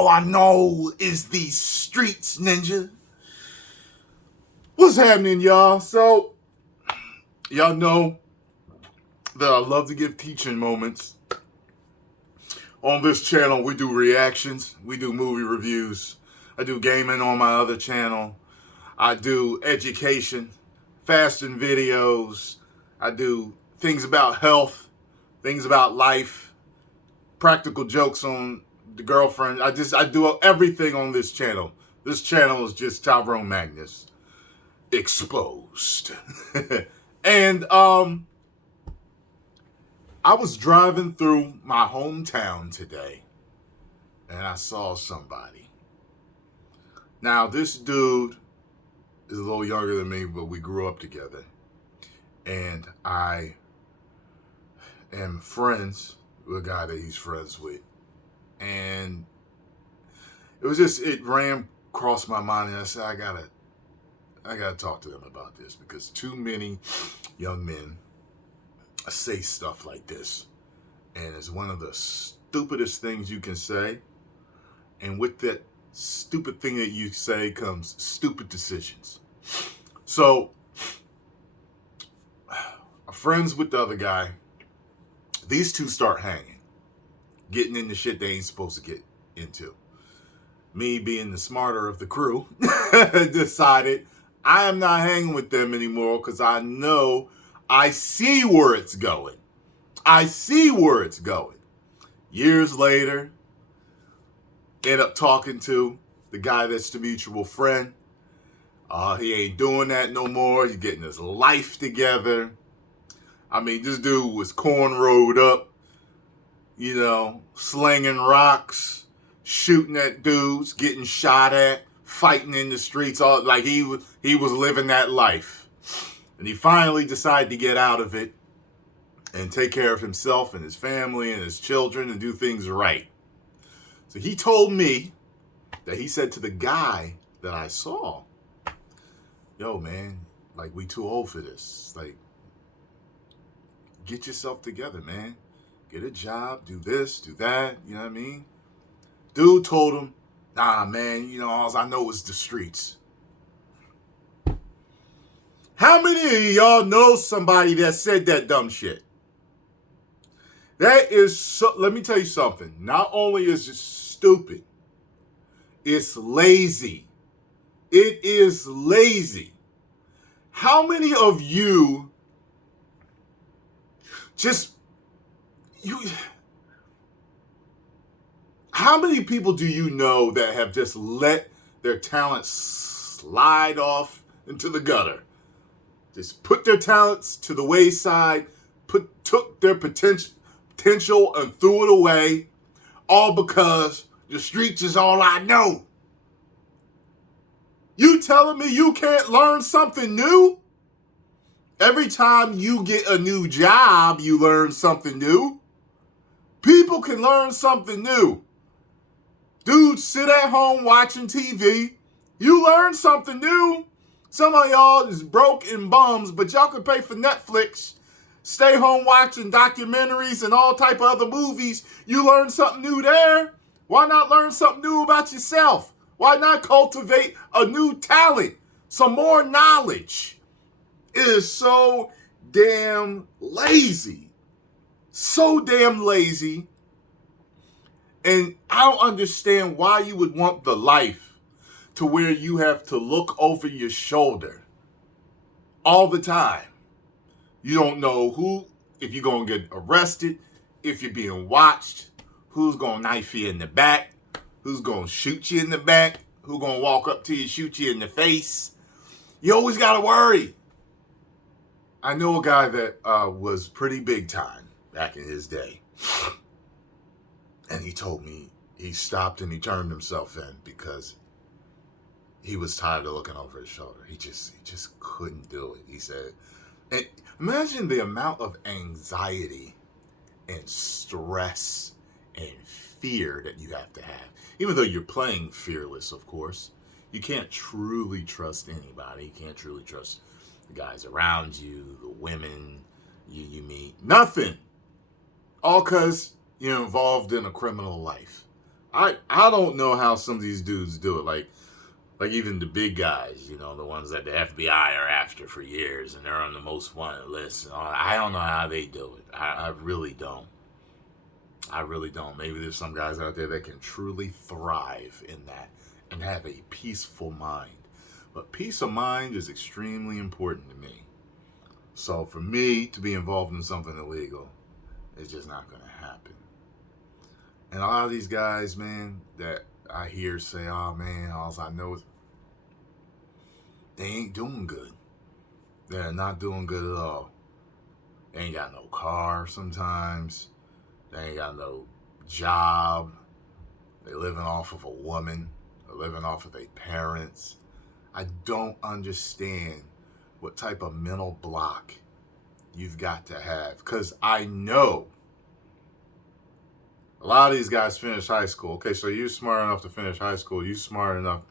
all I know is these streets, ninja. What's happening, y'all? So, y'all know that I love to give teaching moments. On this channel, we do reactions. We do movie reviews. I do gaming on my other channel. I do education, fasting videos. I do things about health, things about life, practical jokes on the girlfriend. I do everything on this channel. This channel is just Tyrone Magnus exposed. And I was driving through my hometown today and I saw somebody. Now, this dude is a little younger than me, but we grew up together. And I am friends with a guy that he's friends with. And it ran across my mind, and I said, I gotta talk to them about this, because too many young men say stuff like this. And it's one of the stupidest things you can say. And with that stupid thing that you say comes stupid decisions. So, I'm friends with the other guy. These two start hanging, getting into shit they ain't supposed to get into. Me, being the smarter of the crew, decided I am not hanging with them anymore, because I know I see where it's going. I see where it's going. Years later, end up talking to the guy that's the mutual friend. He ain't doing that no more. He's getting his life together. I mean, this dude was cornrowed up, slinging rocks, shooting at dudes, getting shot at, fighting in the streets, all like he was living that life. And he finally decided to get out of it and take care of himself and his family and his children and do things right. So he told me that he said to the guy that I saw, yo, man, like, we too old for this. Like, get yourself together, man. Get a job, do this, do that, you know what I mean? Dude told him, nah, man, all I know is the streets. How many of y'all know somebody that said that dumb shit? That is so, let me tell you something. Not only is it stupid, it's lazy. It is lazy. How many of you how many people do you know that have just let their talents slide off into the gutter? Just put their talents to the wayside, took their potential and threw it away, all because the streets is all I know. You telling me you can't learn something new? Every time you get a new job, you learn something new. People can learn something new. Dudes sit at home watching TV. You learn something new. Some of y'all is broke and bums, but y'all can pay for Netflix. Stay home watching documentaries and all type of other movies. You learn something new there. Why not learn something new about yourself? Why not cultivate a new talent? Some more knowledge. It is so damn lazy. So damn lazy. And I don't understand why you would want the life to where you have to look over your shoulder all the time. You don't know if you're going to get arrested, if you're being watched, who's going to knife you in the back, who's going to shoot you in the back, who's going to walk up to you and shoot you in the face. You always got to worry. I know a guy that was pretty big time back in his day. And he told me he stopped and he turned himself in because he was tired of looking over his shoulder. He just couldn't do it. He said, and imagine the amount of anxiety and stress and fear that you have to have. Even though you're playing fearless, of course, you can't truly trust anybody. You can't truly trust the guys around you, the women you meet. Nothing. All because you're involved in a criminal life. I don't know how some of these dudes do it. Like even the big guys, you know, the ones that the FBI are after for years, and they're on the most wanted list. And I don't know how they do it. I really don't. I really don't. Maybe there's some guys out there that can truly thrive in that and have a peaceful mind. But peace of mind is extremely important to me. So for me to be involved in something illegal, it's just not going to happen. And a lot of these guys, man, that I hear say, oh man, all I know is they ain't doing good. They're not doing good at all. They ain't got no car sometimes. They ain't got no job. They living off of a woman. They're living off of their parents. I don't understand what type of mental block you've got to have. Because I know a lot of these guys finish high school. Okay, so you're smart enough to finish high school. You're smart enough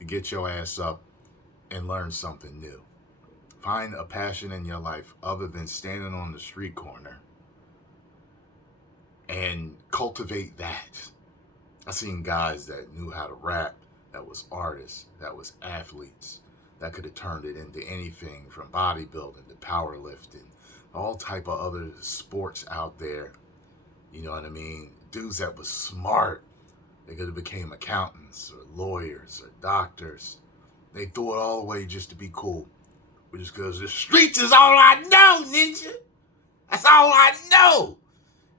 to get your ass up and learn something new. Find a passion in your life other than standing on the street corner and cultivate that. I've seen guys that knew how to rap, that was artists, that was athletes, that could have turned it into anything from bodybuilding to powerlifting, all type of other sports out there. You know what I mean? Dudes that was smart. They could have became accountants or lawyers or doctors. They threw it all away just to be cool. But just because the streets is all I know, ninja. That's all I know.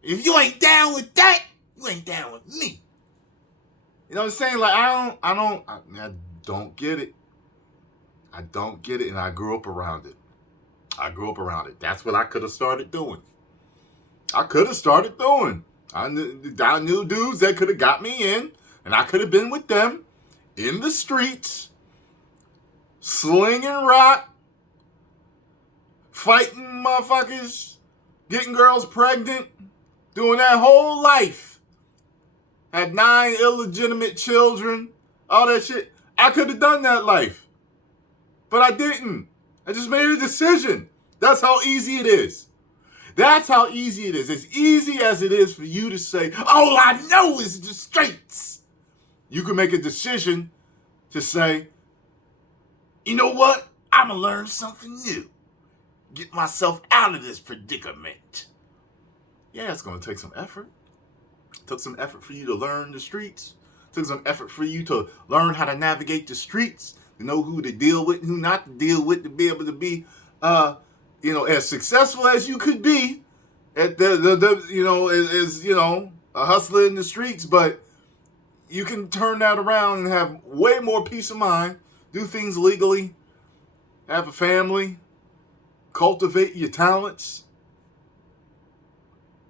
If you ain't down with that, you ain't down with me. You know what I'm saying? Like, I don't get it. I don't get it, and I grew up around it. That's what I could have started doing. I knew dudes that could have got me in, and I could have been with them in the streets, slinging rock, fighting motherfuckers, getting girls pregnant, doing that whole life. Had 9 illegitimate children, all that shit. I could have done that life. But I didn't. I just made a decision. That's how easy it is. That's how easy it is. As easy as it is for you to say, all I know is the streets. You can make a decision to say, you know what? I'm going to learn something new. Get myself out of this predicament. Yeah, it's going to take some effort. It took some effort for you to learn the streets. It took some effort for you to learn how to navigate the streets, to know who to deal with and who not to deal with, to be able to be, as successful as you could be at a hustler in the streets. But you can turn that around and have way more peace of mind, do things legally, have a family, cultivate your talents.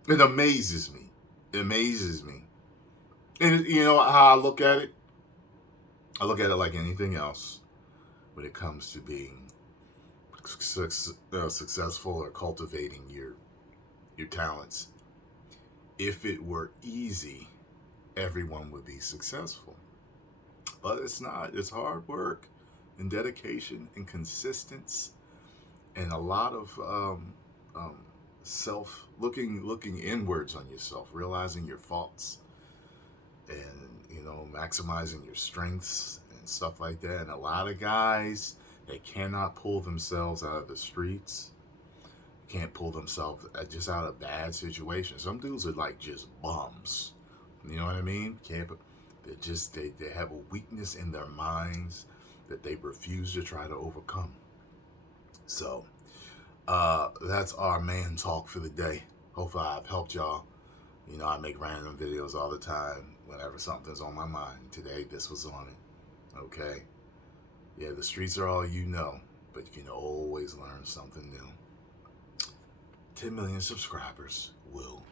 It amazes me. And you know how I look at it? I look at it like anything else when it comes to being successful or cultivating your talents. If it were easy, everyone would be successful. But it's not. It's hard work and dedication and consistency and a lot of looking inwards on yourself, realizing your faults, and maximizing your strengths and stuff like that. And a lot of guys that cannot pull themselves out of the streets, can't pull themselves just out of bad situations. Some dudes are like just bums. You know what I mean? They have a weakness in their minds that they refuse to try to overcome. So that's our man talk for the day. Hopefully I've helped y'all. I make random videos all the time whenever something's on my mind. Today, this was on it. Okay? Yeah, the streets are all you know, but you can always learn something new. 10 million subscribers will